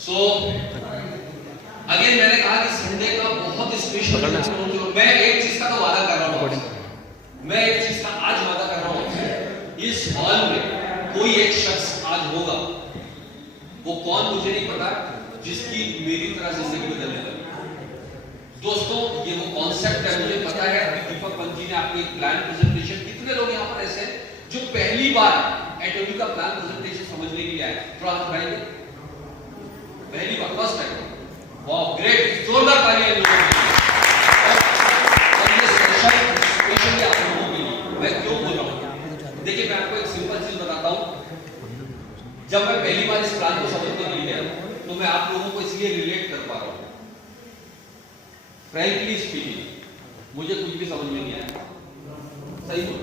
So again मैंने कहा कि संडे का बहुत स्पेशल, मैं एक चीज का तो वादा कर रहा हूँ, मैं एक चीज का आज वादा कर रहा हूँ, इस हॉल में कोई एक शख्स आज होगा, वो कौन मुझे नहीं पता, जिसकी मेरी तरह जिंदगी बदलने लगी। दोस्तों ये वो कॉन्सेप्ट है, मुझे पता है अभी दीपक पंत जी ने आपकी प्लान प्रेजेंटेशन, कितने लोग यहाँ पर ऐसे हैं जो पहली बार एटोमी का प्लान प्रेजेंटेशन समझने के लिए आए, थोड़ा हाथ उठाइए, पहली बार, फर्स्ट टाइम, वाह ग्रेट, जोरदार तालियां लोगों के लिए। और ये स्पेशली आप लोगों के लिए मैं क्यों बोल रहा हूँ, देखिए मैं आपको एक सिंपल चीज बताता हूँ, जब मैं पहली बार इस प्लान को समझने के लिए आया तो मैं आप लोगों को इसलिए रिलेट कर पा रहा हूँ, फ्रैंकली स्पीकिंग मुझे कुछ भी समझ में नहीं आया, सही बोल।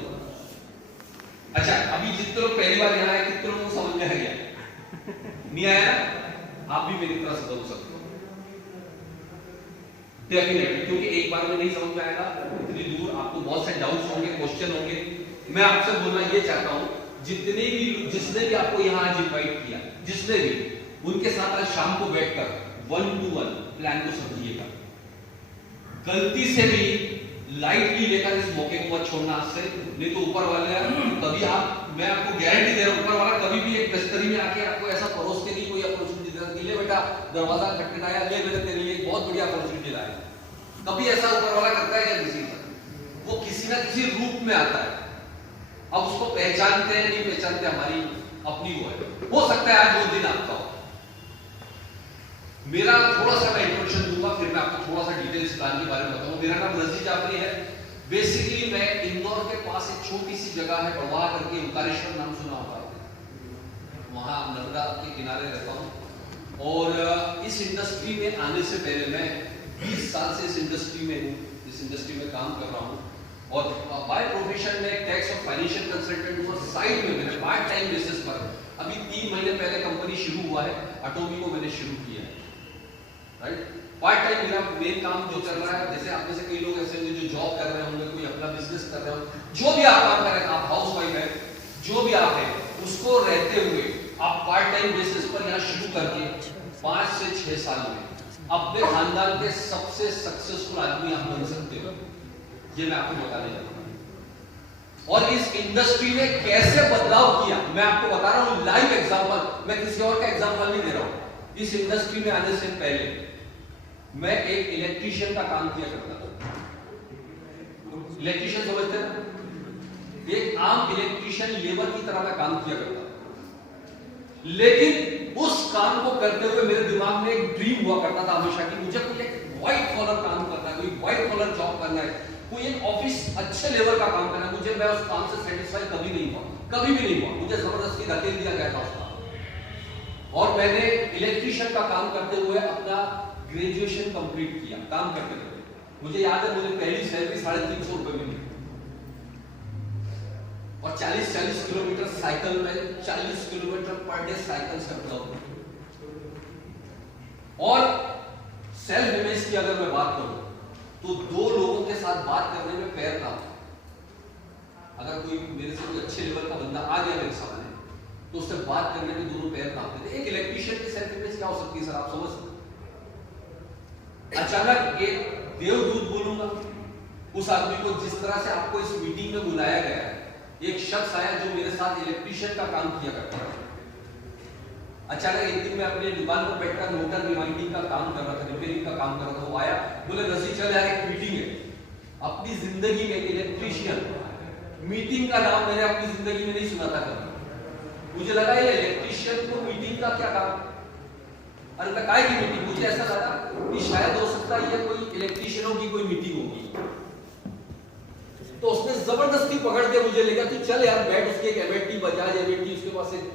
अच्छा अभी जितने लोग पहली बार यहाँ आए कितने लोगों को समझ में आ गया, नहीं आया, आप भी मेरी तरह से बोल सकते हो डेफिनेटली, क्योंकि एक बार में नहीं समझ में आएगा, इतनी दूर आपको बहुत सारे डाउट्स होंगे, क्वेश्चन होंगे। मैं आपसे बोलना ये चाहता हूं, जिसने भी आपको यहाँ आज इनवाइट किया, जिसने भी, उनके साथ आज शाम को बैठकर 1 to 1 प्लान को समझिएगा, गलती से भी लाइटली लेकर इस मौके को मत छोड़ना आज से, नहीं तो ऊपर वाले कभी आप, मैं आपको गारंटी दे रहा हूं, ऊपर वाला कभी भी एक तस्तरी में आके आपको ऐसा परोस के नहीं कोई अपॉर्चुनिटी देता कि ले बेटा दरवाजा खटखटाया, ले मैंने तेरे लिए एक बहुत बढ़िया अपॉर्चुनिटी लाया, कभी ऐसा ऊपर वाला करता है क्या किसी का? वो किसी ना किसी रूप में आता है, अब उसको पहचानते हैं नहीं पहचानते हमारी अपनी वो है, हो सकता है आज वो दिन आपका हो। मेरा थोड़ा सा मैं इंट्रोडक्शन दूंगा, फिर मैं आपको थोड़ा सा डिटेल्स प्लान के बारे में बताऊंगा। मेरा नाम रजी जाफरी है, बेसिकली मैं इंदौर के पास एक छोटी सी जगह है प्रवाह करके, ओंकारेश्वर नाम सुना होगा, वहां नर्मदा के किनारे रहता हूं, और इस इंडस्ट्री में आने से पहले मैं 20 साल से इस इंडस्ट्री में हूँ, इस इंडस्ट्री में काम कर रहा हूँ, और बाय प्रोफेशन में टैक्स और फाइनेंशियल कंसल्टेंट हूँ, और साइड में मैंने पार्ट टाइम बेसिस पर अभी 3 महीने पहले कंपनी शुरू हुआ है, एटोमी को मैंने शुरू किया है, राइट। पार्ट टाइम मेरा मेन काम जो चल रहा है, जैसे आप में से कई लोग ऐसे होंगे जो जॉब कर रहे होंगे, कोई अपना बिजनेस कर रहे हो, जो भी आप काम कर रहे हैं, आप हाउस वाइफ है, जो भी आप है, उसको रहते हुए आप पार्ट टाइम बेसिस पर यहाँ शुरू करके 5 से 6 साल में अपने खानदान के सबसे सक्सेसफुल आदमी आप बन सकते हो, ये मैं आपको बताने जा रहा हूं। और इस इंडस्ट्री ने कैसे बदलाव किया मैं आपको बता रहा हूं, लाइव एग्जांपल, मैं किसी और का एग्जांपल नहीं दे रहा हूं। इस इंडस्ट्री में आने से पहले मैं एक इलेक्ट्रीशियन का काम किया करता था, इलेक्ट्रीशियन समझते हैं, एक आम इलेक्ट्रीशियन लेबर की तरह मैं काम किया करता था, लेकिन उस काम को करते हुए मेरे दिमाग में एक ड्रीम हुआ करता था हमेशा कि मुझे कोई एक व्हाइट कॉलर काम करना है, कोई व्हाइट कॉलर जॉब करना है, कोई एक ऑफिस अच्छे लेवल का काम करना है। मुझे, मैं उस काम से सेटिस्फाई कभी नहीं हुआ, कभी भी नहीं हुआ, मुझे जबरदस्ती धकेल दिया गया था उस काम, और मैंने इलेक्ट्रीशियन का काम करते हुए अपना ग्रेजुएशन कंप्लीट किया, काम करते हुए। मुझे याद है मुझे पहली सैलरी 350 रुपए मिली, और 40-40 किलोमीटर साइकिल में, 40 किलोमीटर पर डे साइकिल से अपना, और सेल्फ इमेज की अगर मैं बात करूं तो 2 लोगों के साथ बात करने में पैर था, अगर कोई मेरे से कोई अच्छे लेवल का बंदा आ गया मेरे सामने तो उससे बात करने में दोनों पैर कांपते थे। एक इलेक्ट्रीशियन की सेल्फ इमेज क्या हो सकती है सर, आप समझ सकते? अचानक एक देवदूत बोलूंगा, उस आदमी को जिस तरह से आपको इस मीटिंग में बुलाया गया है, एक शख्स आया जो मेरे साथ इलेक्ट्रीशियन का काम किया करता था, अचानक एक दिन मैं अपनी दुकान पर बैठकर मोटर रिवाइंडिंग का काम कर रहा था, रिपेयरिंग का काम कर रहा था, वो आया, बोले रजी चल यार एक मीटिंग है। अपनी जिंदगी में इलेक्ट्रीशियन मीटिंग का नाम मैंने अपनी जिंदगी में नहीं सुना था कभी, मुझे लगा ये इलेक्ट्रीशियन को मीटिंग का क्या काम, अरे मैं काय की मीटिंग, मुझे ऐसा लगा कि शायद हो सकता है ये कोई इलेक्ट्रीशियनों की कोई मीटिंग होगी, तो उसने जबरदस्ती पकड़ के मुझे ले गया कि चल यार बैठ, उसके एक एमएटी बजाज एमएटी उसके पास एक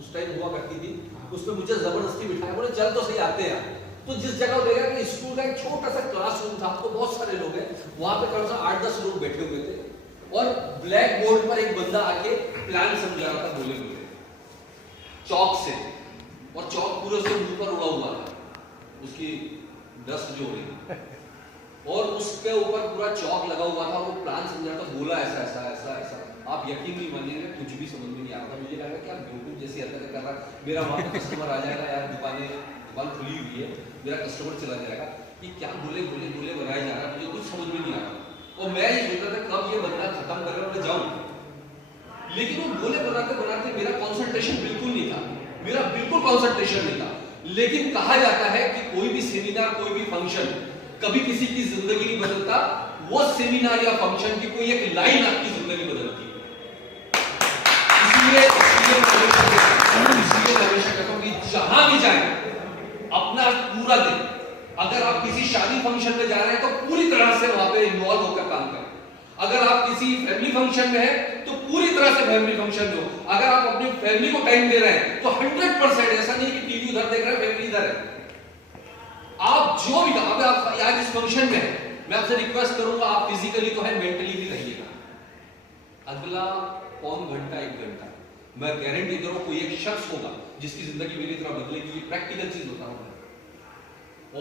उस टाइम हुआ करती थी, उसने मुझे जबरदस्ती बिठाया, बोले चल तो सही आते हैं। तो जिस जगह ले गया कि स्कूल का एक छोटा सा क्लासरूम था, तो बहुत सारे लोग हैं वहां पे, कम से कम 8-10 लोग बैठे हुए थे, और ब्लैक बोर्ड पर एक बंदा आके प्लान समझा रहा था, बोले चौक से, और चौक पूरे उसके मुंह पर उड़ा हुआ था, उसकी डस्ट जो हुई, और उसके ऊपर पूरा चौक लगा हुआ था, वो प्लान समझा था, बोला ऐसा ऐसा ऐसा ऐसा, आप यकीन नहीं मानिएगा कुछ भी समझ में नहीं आता, मुझे लगा कि यार बिल्कुल जैसी हरकतें कर रहा, मेरा वहां पे कस्टमर आ जाएगा यार, दुकानें दुकान खुली हुई है, मेरा कस्टमर चला जाएगा, ये क्या गोले गोले गोले बनाया जा रहा है, मुझे कुछ समझ में नहीं आ रहा। और मैं ये सोच रहा था कब ये बंदा खत्म कर और मैं जाऊं, लेकिन वो गोले बनाते बनाते मेरा कंसंट्रेशन बिल्कुल नहीं था, मेरा बिल्कुल कंसंट्रेशन नहीं था। लेकिन कहा जाता है कि कोई भी सेमिनार, कोई भी फंक्शन कभी किसी की जिंदगी नहीं बदलता, वो सेमिनार या फंक्शन की कोई एक लाइन आपकी जिंदगी बदलती है। इसलिए मैं हमेशा कहता हूं कि जहां भी जाए अपना पूरा दिन, अगर आप किसी शादी फंक्शन में जा रहे हैं तो पूरी तरह से वहां पे इन्वॉल्व होकर काम करें। अगर आप किसी फैमिली फंक्शन में हैं तो पूरी तरह से फैमिली फंक्शन में हो। अगर आप अपनी फैमिली को टाइम दे रहे हैं तो 100%, ऐसा नहीं कि टीवी उधर देख रहे हैं फैमिली इधर है। आप जो भी अगर आप आज इस फंक्शन में हैं, मैं आपसे रिक्वेस्ट करूंगा आप फिजिकली तो है, मेंटली भी रहिएगा। अगला पौन घंटा 1 घंटा मैं गारंटी दे रहा हूं कोई एक शख्स होगा जिसकी जिंदगी मेरी तरह बदलेगी। ये प्रैक्टिकल चीज होता है।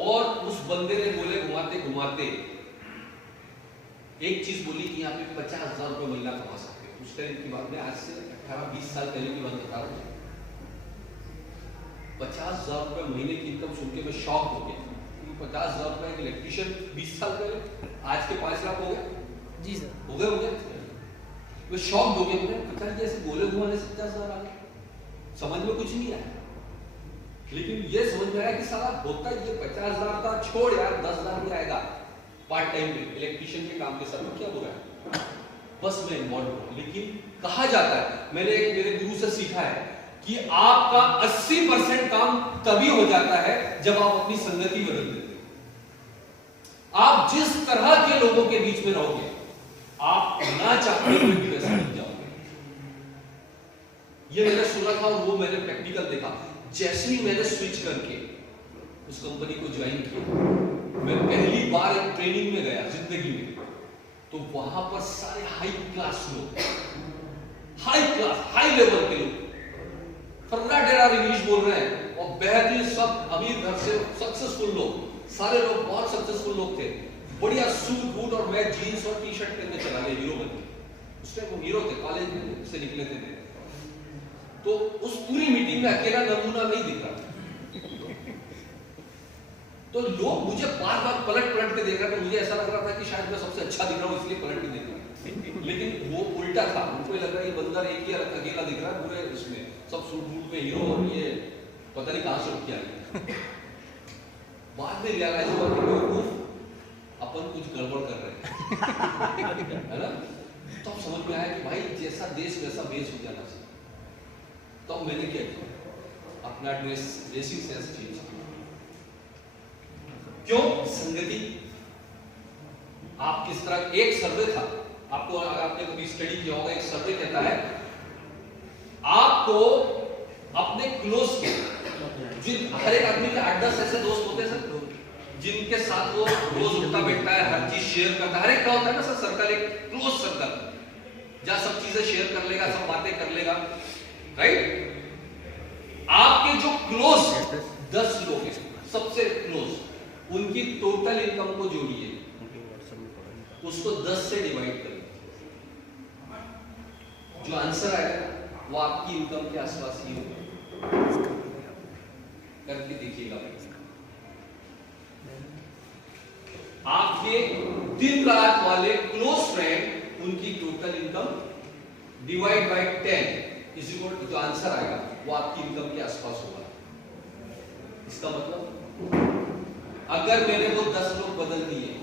और उस बंदे ने बोले घुमाते घुमाते एक चीज बोली कि यहाँ पे 50,000 रुपए महीना कमा सकते हैं। उस टाइम की बात, मैं आज से 18-20 साल पहले की बात बता रहा हूँ। 50,000 रुपए महीने की इनकम सुन के मैं शॉक हो गया। 50,000 रुपए एक इलेक्ट्रिशियन 20 साल पहले, आज के 5 लाख हो गए जी सर, हो गए। मैं शॉक हो गया, मैंने पता नहीं ऐसे गोले घुमाने से 50,000 आ गए, समझ में कुछ नहीं आया। लेकिन ये समझ में आया कि साला होता ये 50,000 था, छोड़ यार 10,000 भी आएगा पार्ट टाइम में इलेक्ट्रिशियन के काम के साथ, में क्या बुरा है, बस मैं इन्वॉल्व हूं। लेकिन कहा जाता है, मैंने एक मेरे गुरु से सीखा है कि आपका 80% काम तभी हो जाता है जब आप अपनी संगति बदल देते हैं। आप जिस तरह के लोगों के बीच में रहोगे, आप ना चाहते हुए भी वैसे बन जाओगे। ये मैंने सुना था और वो मैंने प्रैक्टिकल देखा। जैसे ही मैंने स्विच करके उस कंपनी को ज्वाइन किया, मैं पहली बार एक ट्रेनिंग में गया जिंदगी में, तो वहां पर सारे हाई क्लास लोग, हाई क्लास हाई लेवल के लोग फर्राटेरा इंग्लिश बोल रहे हैं और बेहतरीन सब अमीर घर से सक्सेसफुल लोग, सारे लोग बहुत सक्सेसफुल लोग थे, बढ़िया सूट बूट और मैं जीन्स और टी शर्ट पहन के चला गया हीरो बन के। उस टाइम वो हीरो थे, कॉलेज में से निकले थे। तो उस पूरी मीटिंग में अकेला नमूना नहीं दिख रहा, तो लोग मुझे बार बार पलट पलट के देख रहे थे। मुझे ऐसा लग रहा था कि शायद मैं सबसे अच्छा दिख रहा हूं इसलिए पलट के देख रहा हूं, लेकिन वो उल्टा था। उनको लग रहा है ये बंदर एक ही अकेला दिख रहा है पूरे उसमें, सब सूट बूट में हीरो, और ये पता नहीं कहां से उठ के आ गया। बाद में रियलाइज हुआ कि अपन कुछ गड़बड़ कर रहे हैं, है ना। तो समझ में आया कि भाई जैसा देश वैसा भेष हो जाना चाहिए। तो मैंने क्या किया, अपना ड्रेसिंग सेंस चेंज किया। क्यों? संगति। आप किस तरह, एक सर्वे था, आपको अगर आपने कभी स्टडी किया होगा, एक सर्वे कहता है आपको अपने क्लोज के, जिन हर एक आदमी के 8-10 ऐसे दोस्त होते हैं सर, जिनके साथ वो रोज उठता बैठता है, हर चीज शेयर करता है। हर एक का होता है ना सर सर्कल, एक क्लोज सर्कल, जहां सब चीजें शेयर कर लेगा, सब बातें कर लेगा, राइट। आपके जो क्लोज 10 लोग हैं, सबसे क्लोज, उनकी टोटल इनकम को जोड़िए, उसको 10 से डिवाइड करिए, जो आंसर आएगा वो आपकी इनकम के आसपास ही होगा। करके देखिएगा। आपके दिन रात वाले क्लोज फ्रेंड, उनकी total income divide by 10 is equal to, जो आंसर आएगा वो आपकी इनकम के आसपास होगा। इसका मतलब अगर मैंने वो 10 लोग बदल दिए,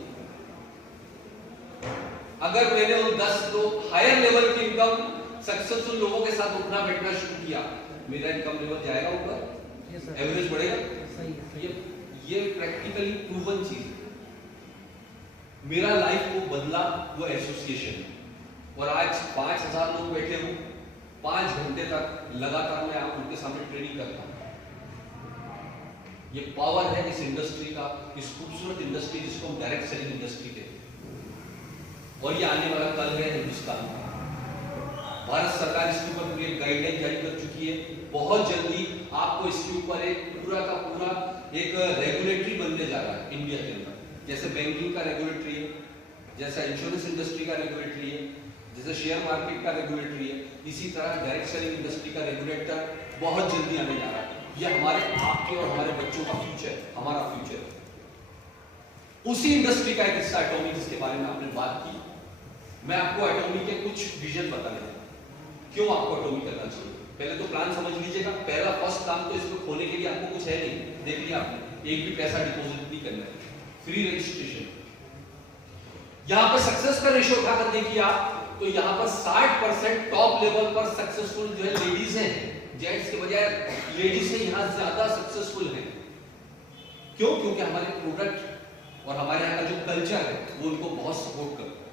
अगर मैंने वो 10 लोग हायर लेवल की इनकम सक्सेसफुल लोगों के साथ उठना बैठना शुरू किया, मेरा इनकम लेवल जाएगा ऊपर, एवरेज बढ़ेगा। ये प्रैक्टिकली प्रूवन चीज है। मेरा लाइफ को बदला वो एसोसिएशन, और आज 5,000 लोग बैठे हो, 5 घंटे तक लगातार मैं आप उनके सामने ट्रेनिंग करता हूं। ये पावर है इस इंडस्ट्री का, इस खूबसूरत इंडस्ट्री जिसको हम डायरेक्ट सेलिंग इंडस्ट्री कहते हैं। और ये आने वाला कल है हिंदुस्तान का। भारत सरकार इसके ऊपर पूरी गाइडलाइन जारी कर चुकी है। बहुत जल्दी आपको इसके ऊपर एक पूरा का पूरा एक रेगुलेटरी बनने जा रहा है इंडिया के अंदर। जैसे बैंकिंग का रेगुलेटरी है, जैसा इंश्योरेंस इंडस्ट्री का रेगुलेटरी है, जैसे शेयर मार्केट का रेगुलेटरी है, इसी तरह डायरेक्ट सेलिंग इंडस्ट्री का रेगुलेटर बहुत जल्दी आने जा रहा है। ये हमारे आपके और हमारे बच्चों का फ्यूचर, हमारा फ्यूचर। उसी इंडस्ट्री का एक हिस्सा एटॉमी, जिसके बारे में आपने बात की। मैं आपको एटॉमी के कुछ विजन बताने हैं, क्यों आपको एटॉमी करना चाहिए। पहले तो प्लान समझ लीजिएगा। पहला फर्स्ट काम तो इसको खोलने के लिए आपको कुछ है नहीं, देख लिया आपने, एक भी पैसा डिपॉजिट नहीं करना है, फ्री रजिस्ट्रेशन। यहां पर सक्सेस का रेशियो उठाकर देखिए आप, तो यहां पर 60% टॉप लेवल पर सक्सेसफुल जो है लेडीज हैं, जेंट्स के बजाय लेडीज से यहां ज्यादा सक्सेसफुल हैं। क्यों? क्योंकि हमारे प्रोडक्ट और हमारे यहाँ का जो कल्चर है वो उनको बहुत सपोर्ट करता है।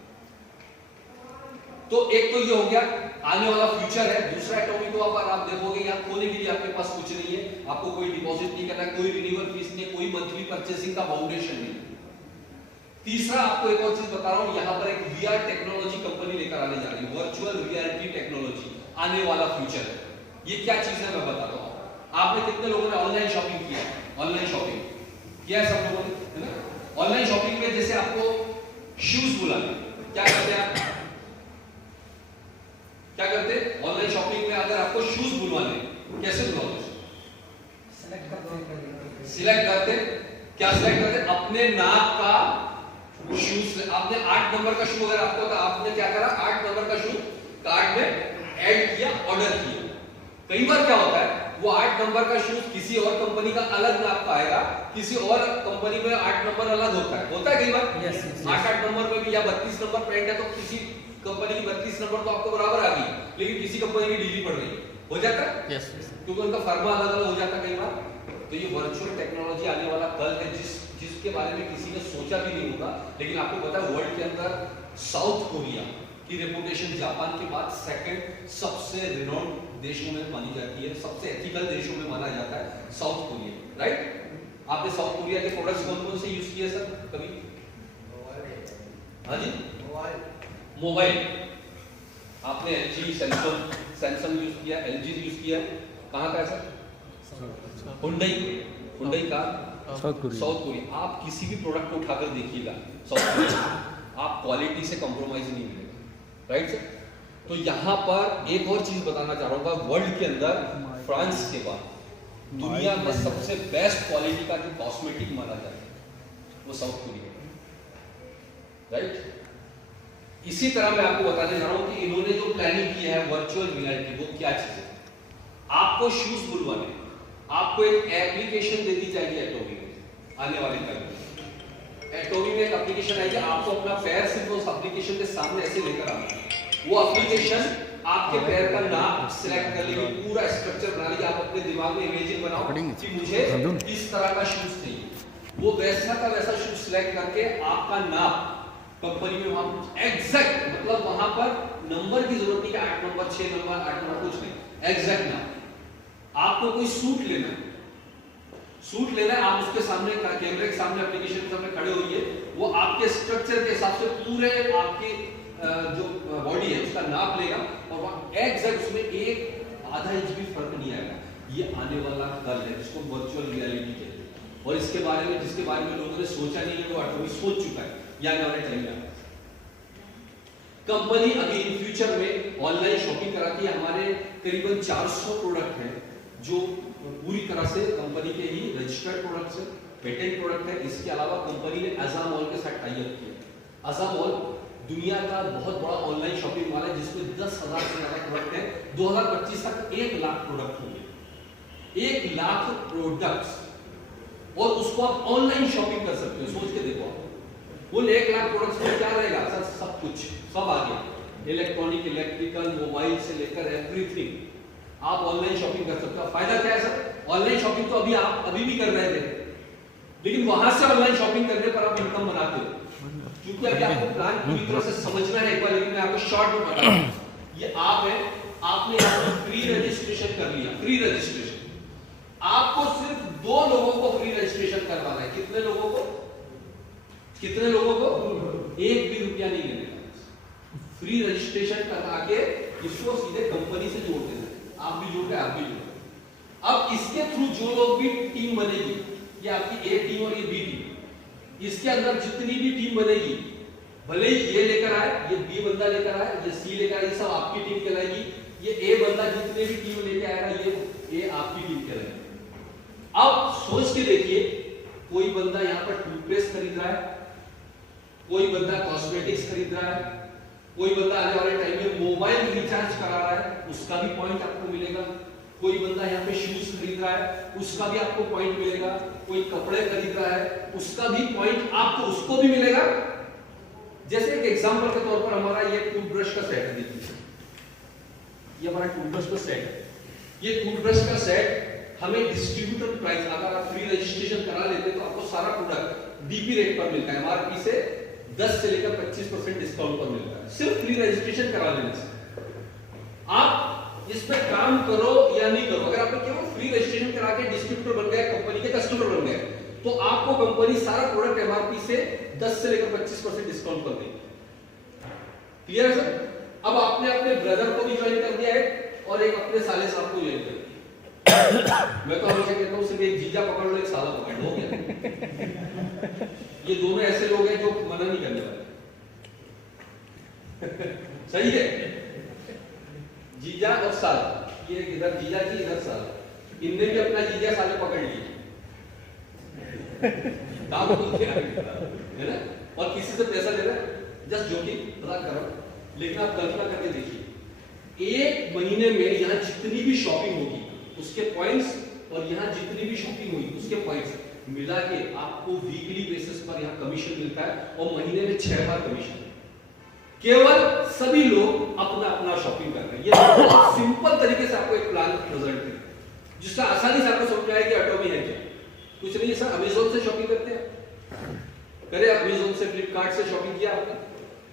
तो एक तो ये हो गया, आने वाला फ्यूचर है। दूसरा एटॉमी को अगर आप देखोगे, यहाँ खोलने के लिए आपके पास कुछ नहीं है, आपको कोई डिपॉजिट नहीं करना, कोई रिन्यूअल फीस नहीं, कोई मंथली परचेसिंग का फाउंडेशन नहीं। तीसरा आपको एक और चीज बता रहा हूं, यहाँ पर एक वीआर टेक्नोलॉजी कंपनी लेकर आने जा रही है, वर्चुअल रियलिटी टेक्नोलॉजी, आने वाला फ्यूचर है। ये क्या चीज है मैं बताता हूँ। आपने कितने लोगों ने ऑनलाइन शॉपिंग किया? ऑनलाइन शॉपिंग किया है सब लोगों ने, है ना? ऑनलाइन शॉपिंग में जैसे आपको शूज बुलाने, क्या करते हैं आप? क्या करते? ऑनलाइन शॉपिंग में अगर आपको शूज बुलवाने, कैसे बुलवाते? सिलेक्ट करते। क्या सिलेक्ट करते? अपने नाप का शूज। आपने 8 नंबर का शू अगर आपको, तो आपने क्या करा? 8 नंबर का शू कार्ट में ऐड किया, ऑर्डर किया। कई बार क्या होता है, वो 8 नंबर का शूज किसी और कंपनी का अलग नाप का आएगा, किसी और कंपनी में 8 नंबर अलग होता है कई बार। 8 नंबर में भी, या 32 नंबर पैंट है तो किसी कंपनी की 32 नंबर तो आपको बराबर आ गई, लेकिन किसी कंपनी की ढीली पड़ रही हो जाता है, क्योंकि उनका फर्मा अलग अलग हो जाता है कई बार। तो ये वर्चुअल टेक्नोलॉजी आने वाला कल है, जिसके बारे में किसी ने सोचा भी नहीं होगा। लेकिन आपको पता है, वर्ल्ड के अंदर साउथ कोरिया की रेपुटेशन जापान के बाद सेकंड सबसे रिनोन्ड देशों में मानी जाती है, सबसे एथिकल देशों में माना जाता है साउथ कोरिया, राइट? आपने साउथ कोरिया के प्रोडक्ट्स कौन-कौन से यूज किए सर कभी? हाँ जी, मोबाइल। आपने LG, सैमसंग यूज किया, LG यूज किया। कहाँ का है सर? हुंडई का साउथ कोरिया। आप किसी भी प्रोडक्ट को उठाकर देखिएगा साउथ कोरिया, आप क्वालिटी से कॉम्प्रोमाइज नहीं मिलेगा, राइट सर? तो यहाँ पर एक और चीज बताना चाह रहा हूँ, वर्ल्ड के अंदर फ्रांस के बाद दुनिया में सबसे बेस्ट क्वालिटी का जो कॉस्मेटिक माना जाता है वो साउथ कोरिया, राइट? इसी तरह मैं आपको बताने जा रहा हूँ कि इन्होंने जो प्लानिंग किया है वर्चुअल रियलिटी, वो क्या चीज है। आपको शूज बुलवाने, आपको एक एप्लीकेशन दे दी जाएगी एटॉमी में आने वाले कल। एटॉमी में एक एप्लीकेशन आएगी, आपको अपना पैर सिर्फ उस एप्लीकेशन के सामने ऐसे लेकर आना है। वो एप्लीकेशन आपके पैर का नाप सिलेक्ट कर लेगी, पूरा स्ट्रक्चर बना लेगी। आप अपने दिमाग में इमेजिन बनाओ कि मुझे इस तरह का शूज चाहिए, वो वैसा का वैसा शूज सिलेक्ट करके आपका नाप कंपनी में वहां एग्जैक्ट, मतलब वहां पर नंबर की जरूरत नहीं है, 8 नंबर 6 नंबर 8 नंबर कुछ नहीं, एग्जैक्ट नाप। आपको कोई सूट लेना है, आप उसके सामने कैमरे के सामने एप्लीकेशन के सामने खड़े होइए, वो आपके स्ट्रक्चर के हिसाब से पूरे आपके जो बॉडी है उसका नाप लेगा और वहां एग्जैक्ट उसमें एक आधा इंच भी फर्क नहीं आएगा। ये आने वाला कल है, जिसको वर्चुअल रियलिटी कहते हैं। और इसके बारे में, जिसके बारे में लोगों ने सोचा नहीं है, वो एटॉमी सोच चुका है। या आने वाले टाइम में कंपनी अभी इन फ्यूचर में ऑनलाइन शॉपिंग कराती है। हमारे करीबन 400 प्रोडक्ट हैं जो पूरी तरह से कंपनी के ही रजिस्टर्ड प्रोडक्ट्स है, पेटेंट प्रोडक्ट है। इसके अलावा कंपनी ने अज़ामॉल के साथ टाई अप किया। अज़ामॉल दुनिया का बहुत बड़ा ऑनलाइन शॉपिंग वाला है, जिसमें 10,000 से ज्यादा प्रोडक्ट है। 2025 तक 1 लाख प्रोडक्ट होंगे, 1 लाख प्रोडक्ट्स, और उसको आप ऑनलाइन शॉपिंग कर सकते हो। सोच के देखो आप, उन 1 लाख प्रोडक्ट्स में क्या रहेगा सर? सब कुछ, सब आ गया, इलेक्ट्रॉनिक, इलेक्ट्रिकल, मोबाइल से लेकर एवरीथिंग आप ऑनलाइन शॉपिंग कर सकते हो। फायदा क्या है सर? ऑनलाइन शॉपिंग तो आप अभी भी कर रहे थे, लेकिन वहां से ऑनलाइन शॉपिंग करने पर आप इनकम बनाते हो। क्योंकि अभी आपको प्लान पूरी तरह से समझना है एक बार, लेकिन मैं आपको शॉर्ट में बता रहा हूं। ये आप है, आपने यहाँ फ्री रजिस्ट्रेशन कर लिया, फ्री रजिस्ट्रेशन। आपको सिर्फ 2 लोगों को फ्री रजिस्ट्रेशन करवाना है। कितने लोगों को? 1 भी रुपया नहीं लेना। फ्री रजिस्ट्रेशन करा के इसको सीधे कंपनी से जोड़ देना। आप भी जुड़ गए, आप भी जुड़ गए। अब इसके थ्रू जो लोग भी टीम बनेगी, ये आपकी ए टीम और ये बी टीम, इसके अंदर जितनी भी टीम बनेगी, भले ही ये लेकर आए, ये बी बंदा लेकर आए, ये सी लेकर आए, ये सब आपकी टीम कहलाएगी। ये ए बंदा जितने भी टीम लेके आएगा, ये आपकी टीम कहलाएगी। बंदा यहाँ पर टूथपेस्ट खरीद रहा है, कोई बंदा कॉस्मेटिक्स खरीद रहा है, कोई बंदा आने वाले टाइम में मोबाइल रिचार्ज करा रहा है, उसका भी पॉइंट आपको मिलेगा। कोई बंदा यहाँ पे शूज खरीद रहा है, उसका भी आपको पॉइंट मिलेगा। कोई कपड़े खरीद रहा है, उसका भी पॉइंट आपको उसको भी मिलेगा। जैसे एक एग्जांपल के तौर पर हमारा ये टूथब्रश का सेट है, देखिए ये हमारा टूथब्रश का सेट है। ये टूथब्रश का सेट हमें डिस्ट्रीब्यूटर प्राइस, अगर आप फ्री रजिस्ट्रेशन करा लेते तो आपको सारा प्रोडक्ट डीपी रेट पर मिलता है, एमआरपी से 10 से लेकर 25% डिस्काउंट पर मिलता है, सिर्फ फ्री रजिस्ट्रेशन करा लेने से। आप इस पे काम करो या नहीं करो, अगर आपने केवल फ्री रजिस्ट्रेशन करा के डिस्ट्रीब्यूटर बन गए, कंपनी के कस्टमर बन गए, तो आपको कंपनी सारा प्रोडक्ट एमआरपी से 10 से लेकर 25% डिस्काउंट पर देगी। क्लियर है सर? अब आपने अपने ब्रदर को भी ज्वाइन कर दिया है और एक अपने साले साहब को ज्वाइन कर दिया। मैं तो हमेशा कहता हूं सिर्फ एक जीजा पकड़ लो, एक साला पकड़ लो, क्या ये दोनों ऐसे लोग हैं जो मना नहीं करने वाले। सही है? जीजा और साला, ये इधर जीजा जी इधर साला, इनने भी अपना जीजा साले पकड़ लिए दाम तो क्या है ना, और किसी से पैसा ले रहा है, जस्ट जोकिंग, मजाक कर रहा हूं। लेकिन आप कल्पना करके देखिए, एक महीने में यहाँ जितनी भी शॉपिंग होगी उसके पॉइंट्स, और यहाँ जितनी भी शॉपिंग हुई उसके पॉइंट्स मिला के आपको वीकली बेसिस पर यहाँ कमीशन मिलता है, और महीने में 6 बार कमीशन। केवल सभी लोग अपना अपना शॉपिंग कर रहे हैं। ये बहुत सिंपल तरीके से आपको एक प्लान प्रेजेंट करें, जिसका आसानी से आपको समझ में आए कि एटॉमी है क्या। कुछ नहीं सर, अमेजोन से शॉपिंग करते हैं, करे अमेजोन से, फ्लिपकार्ट से शॉपिंग किया आपने,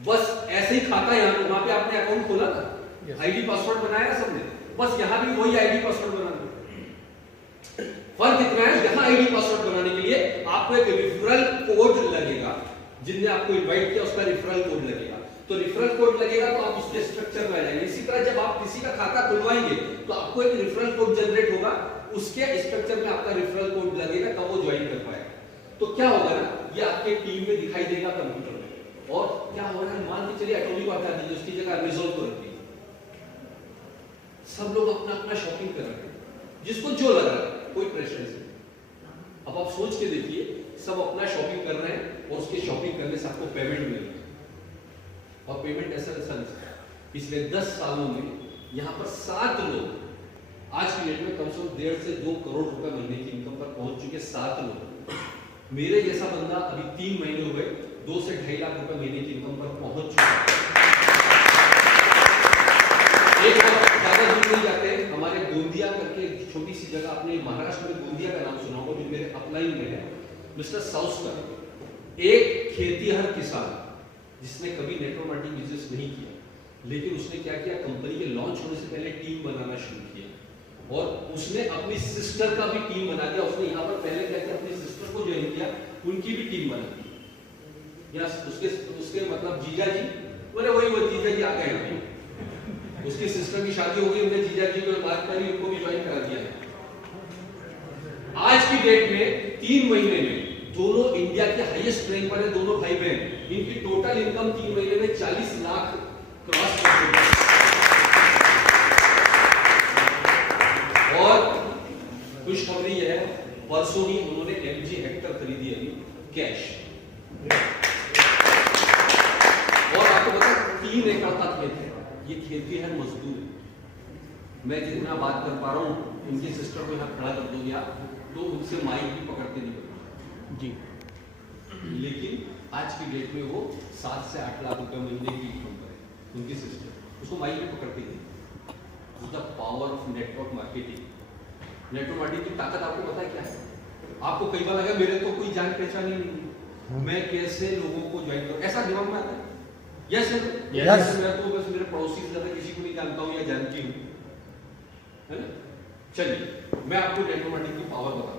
बस ऐसे ही खाता है यहाँ पे, वहां पे आपने अकाउंट खोला ना, आईडी पासवर्ड बनाया सबने, बस यहाँ भी वही आईडी पासवर्ड बनाना। फर्क इतना है, यहाँ आईडी पासवर्ड बनाने के लिए आपको एक रिफरल कोड लगेगा, जिनने आपको इनवाइट किया उसका रिफरल कोड लगेगा। तो रिफरल कोड लगेगा तो आप उसके स्ट्रक्चर में आ जाएंगे। इसी तरह जब आप किसी का खाता खुलवाएंगे तो आपको एक रिफरल कोड जनरेट होगा, उसके स्ट्रक्चर में आपका रिफरल कोड लगेगा, तब वो ज्वाइन कर पाएगा। तो क्या होगा ना, ये आपके टीम में दिखाई देगा कंप्यूटर में। और क्या होगा, मान के चलिए एटॉमी को हटा दीजिए, उसकी जगह अमेज़न को रखिए, सब लोग अपना अपना शॉपिंग कर रहे हैं, जिसको जो लग रहा है, कोई प्रेशर नहीं। अब आप सोच के देखिए, सब अपना शॉपिंग कर रहे हैं और उसके शॉपिंग करने से आपको पेमेंट मिल रही है, और पेमेंट ऐसा नहीं। पिछले 10 सालों में यहाँ पर 7 लोग आज की डेट में कम से कम 1.5 से 2 करोड़ रुपए महीने की इनकम पर पहुंच चुके 7 लोग। मेरे जैसा बंदा अभी 3 महीने हुए 2 से 2.5 लाख रुपए महीने की इनकम पर पहुंच चुका है। एक ज्यादा दूर नहीं जाते, हमारे गोंदिया करके छोटी सी जगह, आपने महाराष्ट्र में गोंदिया का नाम सुना होगा, जो मेरे अपलाइन में है, मिस्टर साउस्कर, एक खेतीहर किसान जिसने कभी नेटवर्क मार्केटिंग बिजनेस नहीं किया, लेकिन उसने क्या किया, कंपनी के लॉन्च होने से पहले टीम बनाना शुरू किया, और उसने अपनी सिस्टर का भी टीम बना दिया। उसने यहाँ पर पहले क्या किया, अपनी सिस्टर को ज्वाइन किया, उनकी भी टीम बना दी। या उसके मतलब जीजा जी, बोले वही वो जीजा जी आ गए यहाँ, उसकी सिस्टर की शादी हो गई, उन्हें जीजा जी को बात करी, उनको भी ज्वाइन करा दिया। आज की डेट में 3 महीने में दोनों इंडिया के हाईएस्ट रैंक पर है, दोनों भाई बहन। इनकी टोटल इनकम 3 महीने में 40 लाख क्रॉस कर चुकी है। और खुशखबरी है, परसों ही उन्होंने MG हेक्टर खरीदी अभी कैश, और आपको पता 3 एकड़ का खेत है। ये खेती है, मजदूर है। मैं जितना बात कर पा रहा हूँ, इनकी सिस्टर को यहाँ खड़ा कर दोगे आप, तो उनसे माइक भी पकड़ते नहीं जी। लेकिन आज की डेट में वो 7 से 8 लाख रुपए महीने की इनकम पर है, उनकी सिस्टर, उसको माइक भी पकड़ती नहीं। The power of network marketing. Network marketing की ताकत आपको पता है क्या है? आपको कई बार लगा मेरे तो कोई जान पहचान ही नहीं, मैं कैसे लोगों को ज्वाइन करूं, ऐसा दिमाग में आता है। यस यस, मैं तो बस मेरे पड़ोसी से ज्यादा किसी को नहीं जानता हूं या जानती हूं, है ना। चलिए मैं आपको नेटवर्क मार्केटिंग की पावर बताता हूं।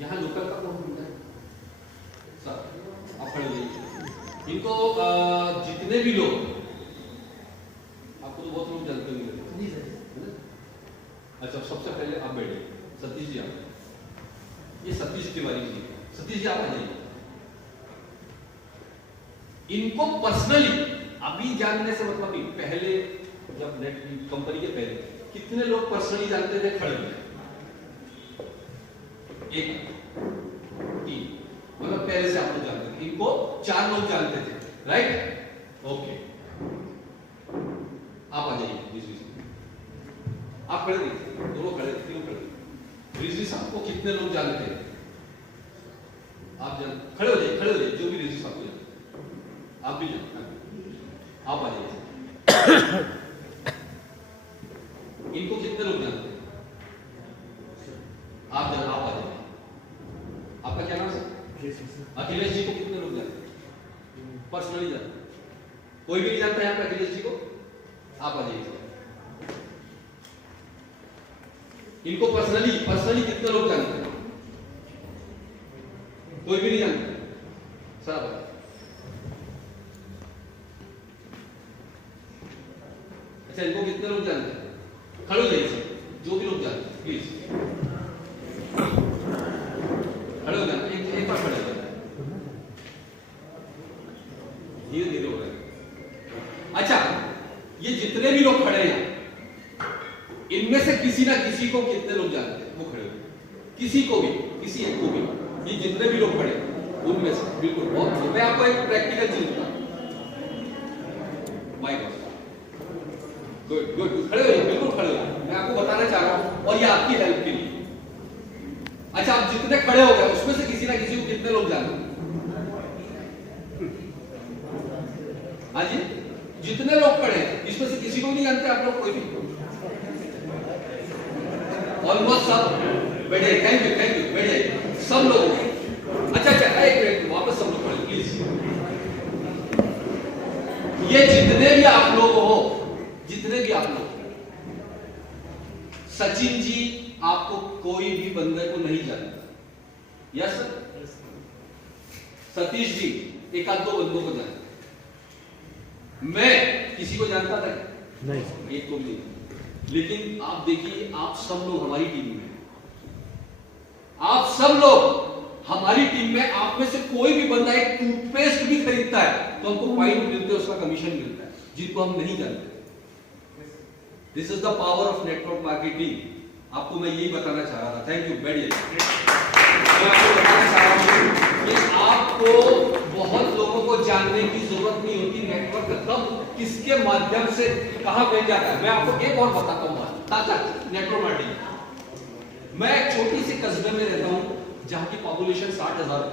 यहाँ लोकल का कौन होता है सर, आप खड़े होइए। इनको जितने भी लोग, आपको तो बहुत लोग जानते होंगे, अच्छा सबसे पहले आप बैठे, सतीश जी आप, ये सतीश तिवारी जी, सतीश जी आप आ जाइए। इनको पर्सनली अभी जानने से मतलब नहीं, पहले जब नेट कंपनी के पहले कितने लोग पर्सनली जानते थे, खड़े हुए इनको 4 लोग जानते थे, राइट? ओके, आप आ जाइए। आप खड़े रहिए, दोनों खड़े, तीनों खड़े। रिजवी साहब को कितने लोग जानते हैं? आप जान, खड़े हो जाइए, खड़े हो जाइए, जो भी रिजवी साहब को जानते, आप भी जानते, आप आ जाइए। इनको कितने लोग जानते हैं? आप जान, आप आ जाइए। आपका क्या नाम है? अखिलेश जी को कितने लोग जानते हैं? पर्सनली जानते? कोई भी नहीं जानता है आप अखिलेश जी को? आप आ जाइए। इनको पर्सनली कितने लोग जानते हैं? कोई भी नहीं जानता सर? अच्छा, इनको कितने लोग जानते हैं? खड़े हो जाइए सर, जो भी लोग जानते हैं प्लीज खड़े हो जाए। एक बार खड़े हो जाए, धीरे धीरे हो रहा है। अच्छा, ये जितने भी लोग खड़े हैं इनमें से किसी ना किसी को कितने लोग जानते हैं? वो खड़े हो, किसी को भी, किसी एक को भी, ये जितने भी लोग खड़े उनमें से, बिल्कुल। और मैं आपको एक प्रैक्टिकल चीज बताऊं, माय गॉड, गुड गुड, खड़े हो, बिल्कुल खड़े हो। मैं आपको बताना चाह रहा हूं और ये आपकी हेल्प के लिए। अच्छा, आप जितने खड़े हो गए उसमें से किसी ना किसी को कितने लोग जानते हैं? हाँ जी, जितने लोग खड़े हैं इसमें से किसी को नहीं जानते आप लोग? कोई भी? ऑलमोस्ट सब। बैठिए, थैंक यू, बैठिए सब लोग। अच्छा, एक मिनट, वापस सब लोग पढ़े प्लीज। ये जितने भी आप लोग हो, जितने भी आप लोग, सचिन जी आपको कोई भी बंदे को नहीं जानता? Yes sir? सतीश जी एक आध दो बंदों को जानते? मैं किसी को जानता था? नहीं, एक को भी नहीं। लेकिन आप देखिए, आप सब लोग हमारी टीम में, आप सब लोग हमारी टीम में, आप में से कोई भी बंदा एक टूथपेस्ट भी खरीदता है तो हमको पॉइंट मिलते हैं, उसका कमीशन मिलता है, जिनको हम नहीं जानते। This is the power of network marketing. आपको मैं यही बताना चाह रहा था। थैंक यू, बैठिए। मैं आपको बताना चाह रहा हूं कि आपको बहुत लोगों को जानने की जरूरत नहीं होती। नेटवर्क कब किसके माध्यम से कहां पहुंच जाता है। मैं आपको एक और बताता हूं बात, नेटवर्क मार्केटिंग। मैं एक छोटी सी कस्बे में रहता हूं जहां की पॉपुलेशन 60,000 है।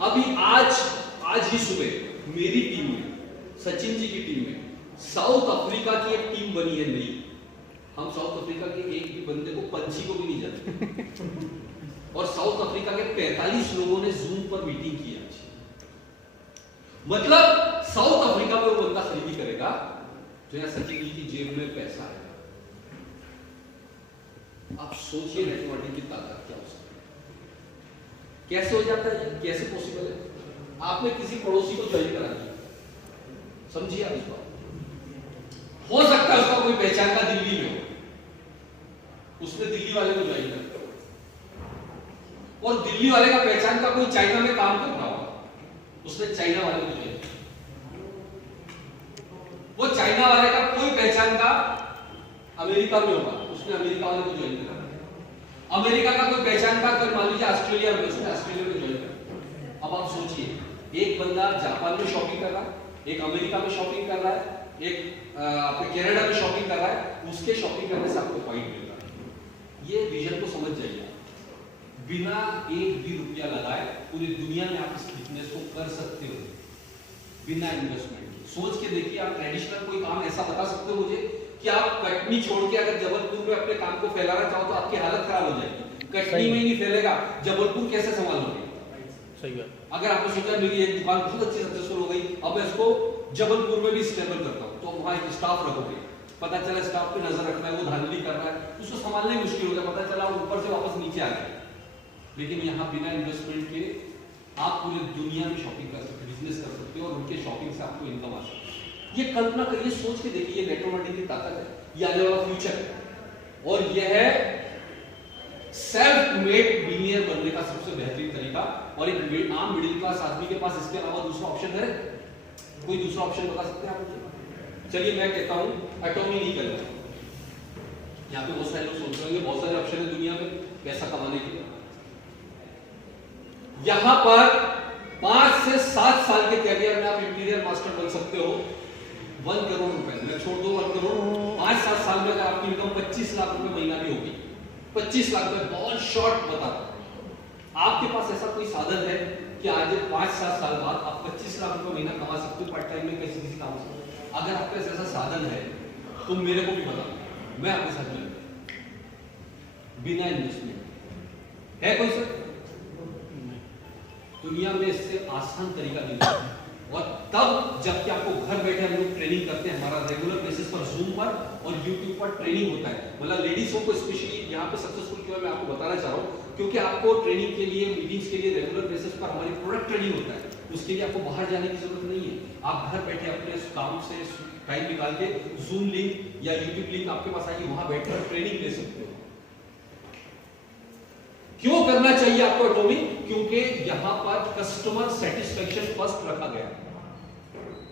अभी आज ही सुबह मेरी टीम में, सचिन जी की टीम में, साउथ अफ्रीका की एक टीम बनी है नई। हम साउथ अफ्रीका के एक भी बंदे को, पंछी को भी नहीं जानते। और साउथ अफ्रीका के 45 लोगों ने जूम पर मीटिंग की आज। मतलब साउथ अफ्रीका में वो बंदा खरीदी करेगा जो यहां सचिन जी की जेब में पैसा है। आप सोचिए नेटवर्किंग की ताकत क्या हो सकती है, कैसे हो जाता है, कैसे पॉसिबल है। आपने किसी पड़ोसी को ज्वाइन करा दिया, समझिए आप इस बात। हो सकता है उसका कोई पहचान का दिल्ली में हो, उसने दिल्ली वाले को ज्वाइन कर, और दिल्ली वाले का पहचान का कोई चाइना में काम कर रहा होगा, उसने चाइना वाले को ज्वाइन किया। वो चाइना वाले का कोई पहचान का अमेरिका में होगा, उसने अमेरिका वाले को ज्वाइन किया। अमेरिका का कोई पहचान का अगर मान लीजिए ऑस्ट्रेलिया में, उसने ऑस्ट्रेलिया में ज्वाइन किया। अब आप सोचिए, एक बंदा जापान में शॉपिंग कर रहा है, एक अमेरिका में शॉपिंग कर रहा है, एक आपके कनाडा में शॉपिंग कर रहा है, उसके शॉपिंग करने से आपको पॉइंट मिल रहा है। ये विजन को समझ जाइए। बिना एक भी रुपया लगाए पूरी दुनिया में आप इस बिजनेस को कर सकते हो, बिना इन्वेस्टमेंट। सोच के देखिए, आप ट्रेडिशनल कोई काम ऐसा बता सकते हो मुझे कि आप कटनी छोड़ के अगर जबलपुर में अपने काम को फैलाना चाहो तो आपकी हालत खराब हो जाएगी। कटनी में ही नहीं फैलेगा, जबलपुर कैसे संभालोगे? सही बात। अगर आपने सोचा मेरी एक दुकान बहुत अच्छी सक्सेसफुल हो गई, अब मैं इसको जबलपुर में भी स्टेबल करता हूं, तो वहां एक स्टाफ रखोगे, पता चला स्टाफ पे नजर रखना है, वो धांधली कर रहा है, उसको संभालना ही मुश्किल हो गया, पता चला ऊपर से वापस नीचे आ गया। लेकिन यहाँ बिना इन्वेस्टमेंट के आप पूरी दुनिया में शॉपिंग कर सकते, बिजनेस कर सकते हो, और उनके शॉपिंग से आपको इनकम आ सकती है। ये कल्पना करिए, सोच के देखिए, ये नेटवर्क मार्केटिंग की ताकत है, ये आने वाला फ्यूचर है। और यह है सेल्फ मेड बिलियनियर बनने का सबसे बेहतरीन तरीका। और एक आम मिडिल क्लास आदमी के पास इसके अलावा दूसरा ऑप्शन है? कोई दूसरा ऑप्शन बता सकते हैं आप मुझे? चलिए मैं कहता हूं एटॉमी नहीं करना। यहाँ पे बहुत सारे लोग सोच रहे हैं बहुत सारे ऑप्शन है दुनिया में पैसा कमाने के लिए। यहां पर 5 से 7 साल के कैरियर में आप इंटीरियर मास्टर बन सकते हो 1 करोड़ रुपए मैं छोड़ दो 1 करोड़ 5-7 साल में अगर आपकी इनकम 25 लाख रुपए महीना भी होगी 25 लाख रुपए बहुत शॉर्ट बता रहा हूं आपके पास ऐसा कोई साधन है कि आज 5-7 साल बाद आप 25 लाख रुपए महीना कमा सकते हो पार्ट टाइम में किसी काम से अगर आपके पास ऐसा साधन है तो मेरे को भी बताओ मैं आपके साथ मिलूंगा बिना इन्वेस्टमेंट है कोई सर दुनिया में इससे आसान तरीका नहीं है और तब जबकि आपको घर बैठे हम लोग ट्रेनिंग करते हैं हमारा रेगुलर बेसिस पर जूम पर और यूट्यूब पर ट्रेनिंग होता है मतलब लेडीजों को स्पेशली यहाँ पे सक्सेसफुल क्यों है मैं आपको बताना चाह रहा हूँ क्योंकि आपको ट्रेनिंग के लिए मीटिंग्स के लिए रेगुलर बेसिस पर हमारी प्रोडक्ट ट्रेनिंग होता है उसके लिए आपको बाहर जाने की जरूरत नहीं है आप घर बैठे अपने काम से टाइम निकाल के जूम लिंक या यूट्यूब लिंक आपके पास आएगी वहां बैठकर ट्रेनिंग ले सकते हो क्यों करना चाहिए आपको एटॉमिक क्योंकि यहां पर कस्टमर सेटिस्फेक्शन फर्स्ट रखा गया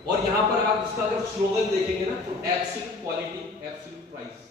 और यहां पर आप इसका अगर स्लोगन देखेंगे ना तो एब्सोल्यूट क्वालिटी एब्सोल्यूट प्राइस